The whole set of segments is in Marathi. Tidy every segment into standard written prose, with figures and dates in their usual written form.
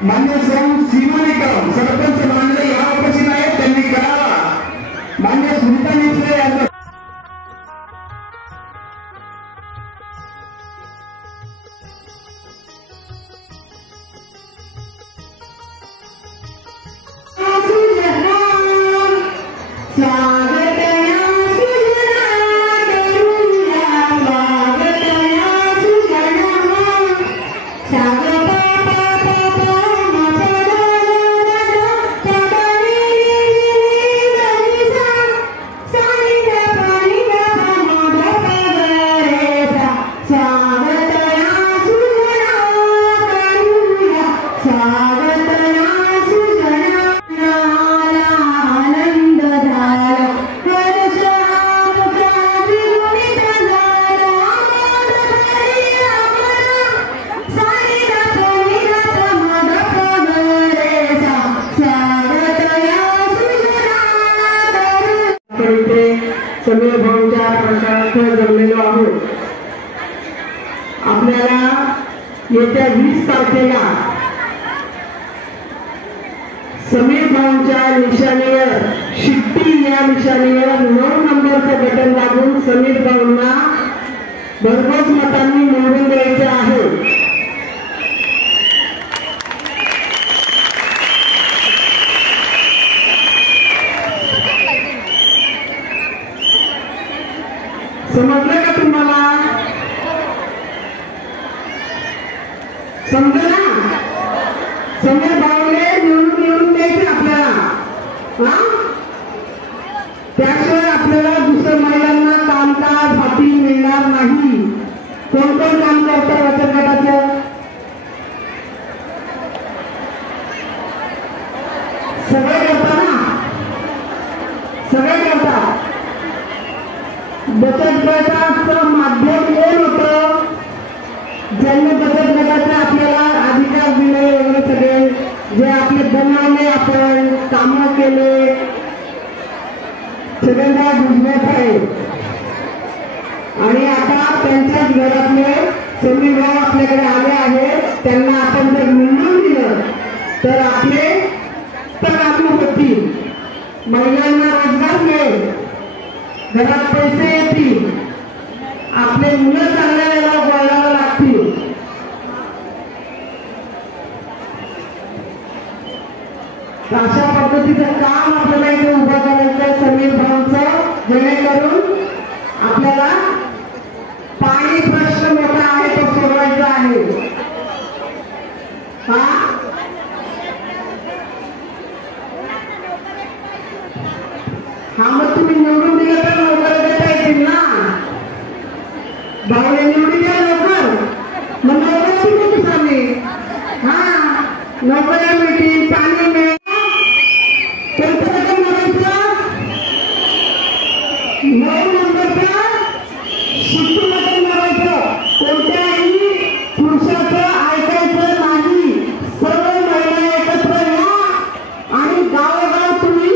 मान्य सीमा निकम सरपंच मंडळी या उपस्थित आहेत, त्यांनी करावा. मान्य सुनीता मिश्रे यांचा समीर भाऊच्या प्रचारार्थ जमलेलो आहोत. आपल्याला येत्या 20 तारखेला समीर भाऊच्या निशाणीवर शिट्टी या निशाणीवर 9 नंबरचं बटन दाबून समीर भाऊंना भरघोस मतांनी निवडून द्यायचे आहे. समजलं का तुम्हाला? समजलं ना? समीर भाऊने निवडून द्यायचे आपल्याला. त्याशिवाय आपल्याला दुसऱ्या महिलांना कामकाज हाती मिळणार नाही. कोण कोण काम करतं बचत गटाचं? सगळे करता ना? सगळे करतात. बचत गटाचं माध्यम कोण होतं? ज्यांनी बचत गटाचे आपल्याला अधिकार दिले वगैरे सगळे जे आपले बनवले, आपण कामं केले, सगळ्यांना बिझनेस आहे. आणि आता त्यांच्याच घरातले समीर भाऊ आपल्याकडे आले आहेत. त्यांना आपण जर निवडून दिलं तर आपले कामं होतील, महिलांना रोजगार मिळेल, घरात पैसे येतील, आपले मुलं चांगल्या वेळेला वळावं लागतील. अशा पद्धतीचं काम आपल्याला इथे उभं करायचं समीर भाऊंचं, जेणेकरून आपल्याला पाणी प्रश्न मोठा आहे तो सोडवायचा आहे. हा मग तुम्ही निवडून दिलं तर नोकर देता येतील ना? भाऊने निवडून द्या लवकर, मग नोकऱ्या मिळतील. आम्ही नोकऱ्या मिळतील, पाणी मिळेल. कोणतं बटन मारायचं? 9 नंबरचं शिट्टी बटन मारायचं. कोणत्याही पुरुषाचं ऐकायचं नाही. सर्व महिला एकत्र या आणि गावोगाव तुम्ही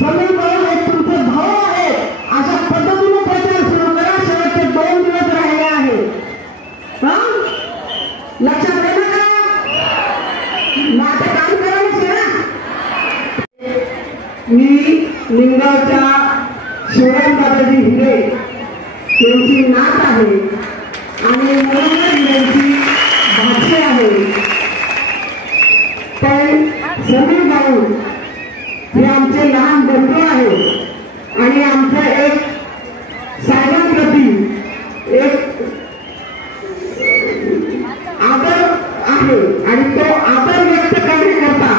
समीर भाऊ हे तुमचे भाऊ आहे अशा पद्धतीने प्रचार सुरू करा. शेवटचे 2 दिवस राहिले आहेत. लक्षात येईल का? नाटक काम करायचे ना. मी लिंगावच्या शिवराम दादाजी हिरे यांची नात आहे आणि मनोहर हिरेंची भाषे आहे. पण समीर भाऊ हे आमचे लहान बंधू आहेत आणि आमचं एक साहेबांप्रती एक आदर आहे आणि तो आदर व्यक्त करण्याकरता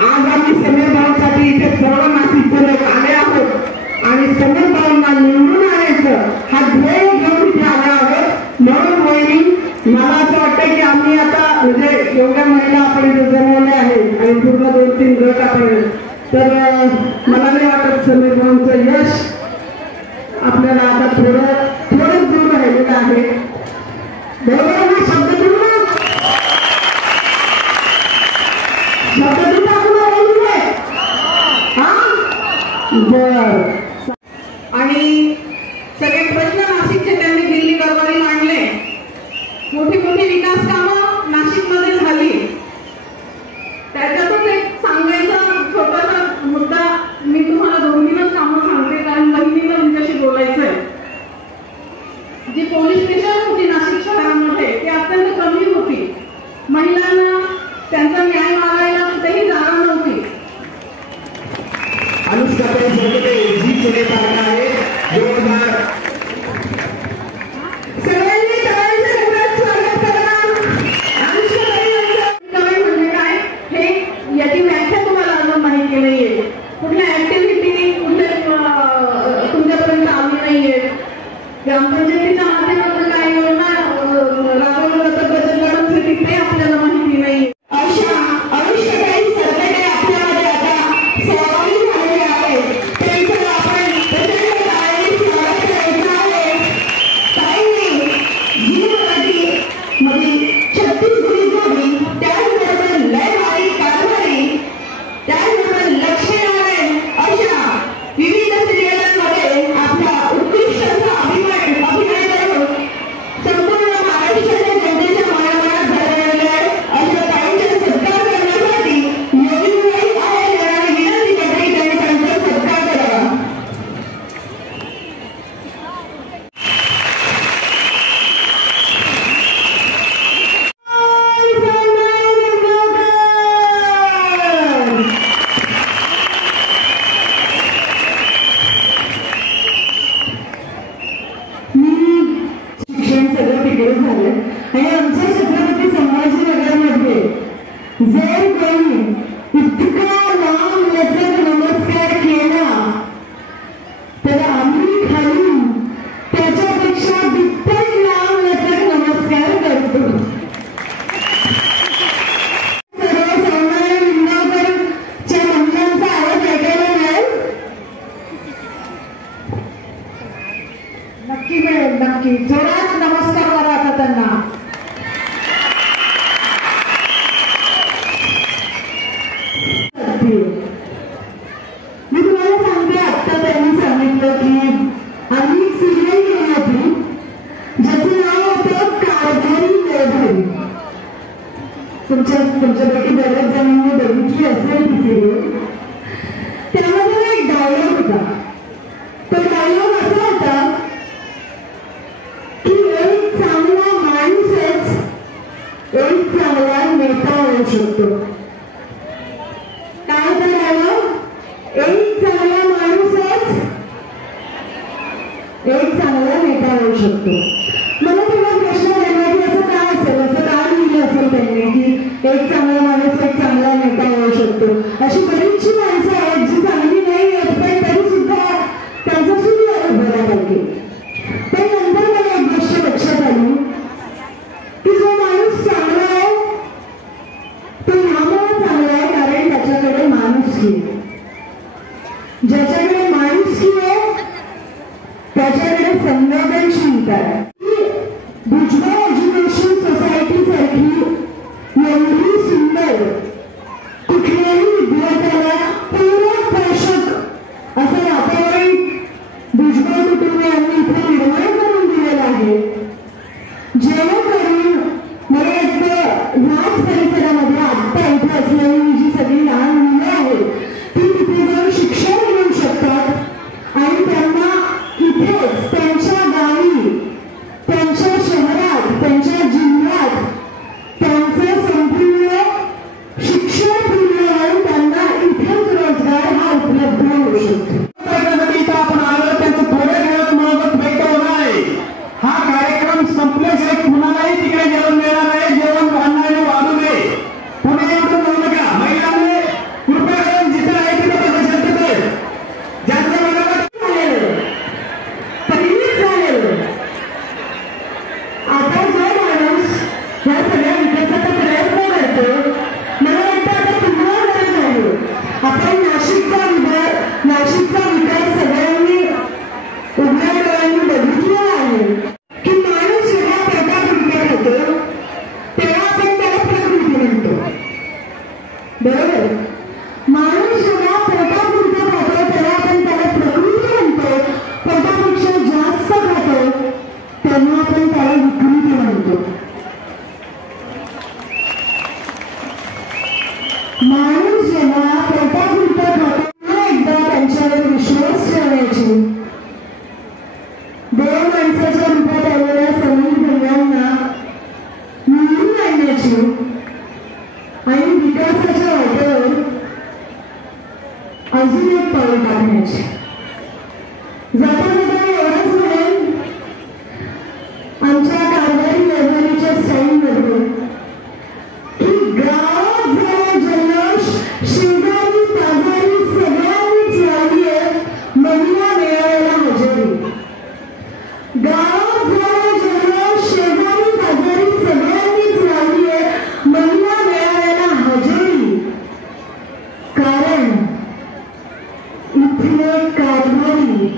आज आम्ही समीर भाऊंसाठी इथे सर्व नाशिकचे लोक आले आहोत आणि समीर भाऊंना निवडून आणायचं हा ध्येय घेऊन इथे आले आहोत. म्हणून वहिनी मला असं वाटतं की आम्ही आता म्हणजे एवढ्या महिला आपण इथे जमवल्या आहेत आणि पूर्ण 2-3 गट आपण, तर मला नाही वाटत समीर भाऊंचं यश आपल्याला आता थोडं दूर राहिलेलं आहे. बरोबर ना? शब्द देऊ ना? शब्द देऊ आपण बर. आणि सगळे प्रश्न नाशिकचे त्यांनी दिल्ली दरबारी मांडले. मोठी मोठी विकास कामं नाशिकमध्ये झाली. सोबत जी पुणे पार्क आहे जोरदार सगळ्यांनी टाळ्यांच्या गजरात स्वागत करा. म्हणजे काय हे याची व्याख्या तुम्हाला अजून माहिती नाहीये. कुठल्या ऍक्टिव्हिटी तुमच्यापर्यंत आली नाहीये. ग्रामपंचायतीच्या माध्यमातून काही योजना राबवल्या जातात बचत गटांसाठी ते आपल्याला माहिती नाहीये. अशा काही सरकारी आपल्यामध्ये आता सहभागी झालेले आहेत. त्यांचं आपण प्रचंड टाळ्यांनी स्वागत करायचं आहे. काही नाही जी मराठी मध्ये 36 गुणी जोडी त्याचबरोबर लयवारी कारभारी त्याचबरोबर लक्ष्मीनारायण अशा विविध सिरियलांमध्ये आपला उत्कृष्ट असा अभिनय करून संपूर्ण महाराष्ट्राच्या जनतेच्या मनामनात भरलेले आहे. अशा ताईंचा सत्कार करण्यासाठी योगिनीबाई आहेत आणि विनंती करते की त्यांनी त्यांचा सत्कार करावा. शिक्षण सगळं तिकडे झालं आणि आमच्या छत्रपती संभाजीनगरमध्ये जर कोणी इतका लांब लचक नमस्कार केला तर आम्ही खाली त्याच्यापेक्षा दुप्पट लांब लचक नमस्कार करतो. सर्वसामान्य निंबाळकरच्या महिलांचा आवाज ऐकायला मिळेल. नक्की मिळेल. नक्की जोरात नमस्कार करा आता त्यांना. मी तुम्हाला सांगते आत्ता त्यांनी सांगितलं की आम्ही सिरियल केली होती ज्याचं नाव होतं कारभारी लयभारी. तुमच्यापैकी बऱ्याच जणांनी बघितली असेल ती सिरियल. त्यामध्ये एक डायलॉग होता. तो डायलॉग असा होता की एक चांगला माणूसच एक चांगला नेता होऊ शकतो. काय तर डायलॉग? एक चांगला माणूसच एक चांगला नेता होऊ शकतो. मला तेव्हा प्रश्न पडला की असं काय असेल, असं काय लिहिलं असेल त्यांनी की एक चांगला माणूस एक चांगला नेता होऊ शकतो. अशी बरीचशी माणसं आहेत जी चांगली नाही आहेत पण तरी सुद्धा त्यांचा सुरू आहे बऱ्यापैकी. पण नंतर मला एक गोष्ट लक्षात आली की जो माणूस चांगला आहे तो ह्यामुळे चांगला आहे कारण त्याच्याकडे माणुसकी आहे. ज्याच्याकडे माणुसकी आहे त्याच्याकडे संवेदनशीलता आहे. भुजबळ एज्युकेशन सोसायटी सारखी एवढी सुंदर कुठल्याही विद्यार्थ्याला पूरक पोषक असं वातावरण भुजबळ कुटुंबियांनी इथे निर्माण करून दिलेलं आहे. जेणेकरून मला वाटतं ह्याच परिसरामध्ये आत्ता इथे असलेली जी सगळी लहान मुलं आहेत ती तिथे जाऊन शिक्षण घेऊ शकतात आणि त्यांना इथेच त्यांच्या गावी त्यांच्या शहरात त्यांच्या जिल्ह्यात त्यांचं संपूर्ण शिक्षण पूर्ण होऊन त्यांना इथेच रोजगार हा उपलब्ध होऊ शकतो. आपण आलो त्यांचं थोड्या वेळात महत्व भेटवलं आहे. हा कार्यक्रम संपल्याशिवाय कुणालाही तिकडे जेवण मिळणार नाही. जेवण अन्नाने वाढू नये. पुणे एवढं बोलू नका. महिलांनी कृपया करून जिथे आहे तिथे बसत तिथे ज्यांचं मनात पहिलीच झालेलं. आता जो माणूस या सगळ्या विकासाचा प्रयत्न करतो मला वाटतं आता पुन्हा गरज आहे. आपण नाशिकचा विकास सगळ्यांनी उघड्या डोळ्यांनी बघितलेला आहे की माणूस जेव्हा प्रकाकृतीत होतो तेव्हा आपण त्याला प्रकृती म्हणतो. बरोबर? माणूस जेव्हा प्रकाकृतीत होतो तेव्हा आपण त्याला प्रकृती म्हणतो. पोटापेक्षा जास्त खातो तेव्हा आपण त्याला विकृती म्हणतो. माणूस जेव्हा पोटापुरतं खातो एकदा त्यांच्यावर आणखी एक पाऊल टाकण्याची. जाता जाता एवढंच म्हणेन, आमच्या कारभारी व्यवहारीच्या स्टाईलमध्ये की गावात जरा जल्लोष शेजारी पाजारी सगळ्यांनीच लावली आहे महिला मेळाव्याला हजेरी. गावात जरा जल्लोष शेजारी पाजारी सगळ्यांनीच लावली आहे महिला मेळाव्याला हजेरी. कारण इथले कारभारी